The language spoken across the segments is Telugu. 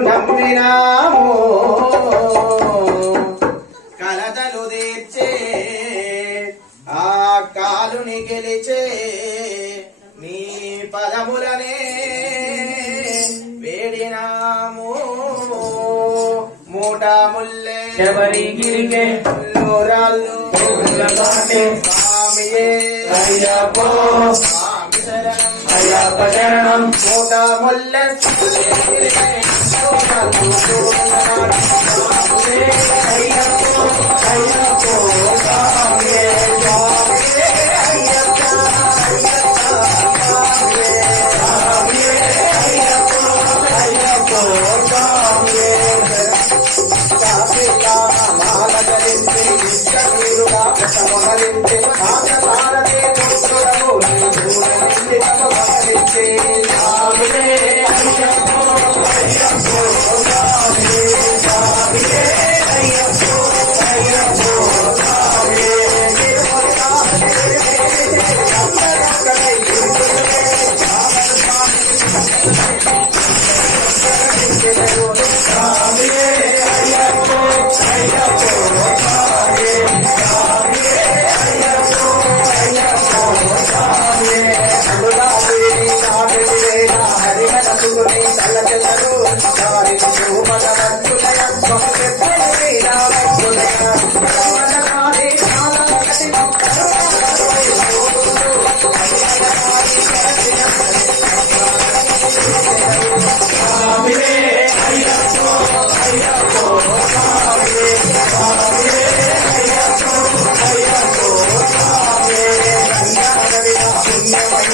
నమ్మినాము కలతలు తీర్చే ఆ కాలుని గెలిచే నీ పదములనే వేడినాము. మూట ముల్లే శబరిగిరికే నూరాళ్ళు స్వామియే. అయ్యప్పో. స్వామి శరణం. అయ్యప్ప శరణం. మహానగరించే విశ్వ మీరు రాక సమహరించే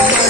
ముల్లె ఆ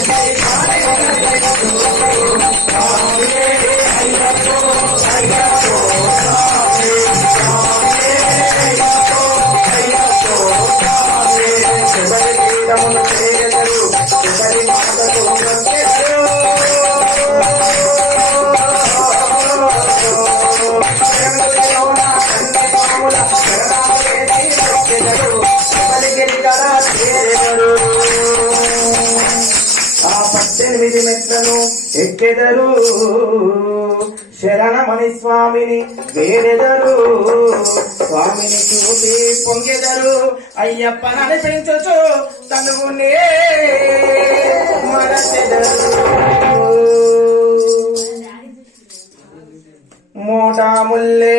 ఎనిమిది మెట్లను ఎక్కెదరు. శరణమణి స్వామిని వేరెదరు స్వామిని చూసి పొంగెదరు. అయ్యప్ప నడిపించచ్చు తనువునే మోటాముల్లే. మోటా ముల్లే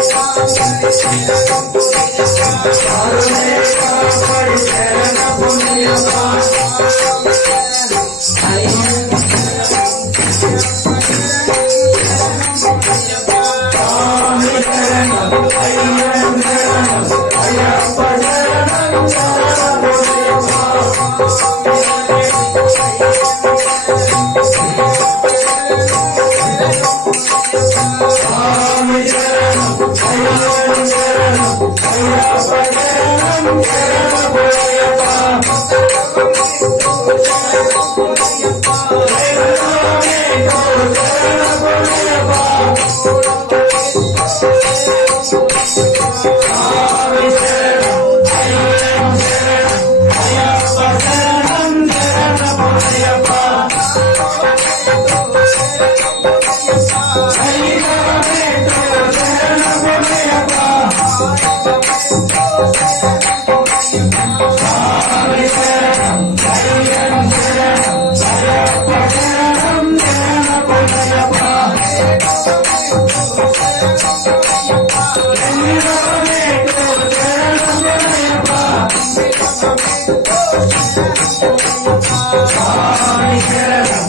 I Thank you. స్వామియే శరణం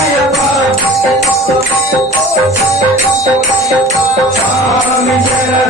అయ్యప్ప శరణం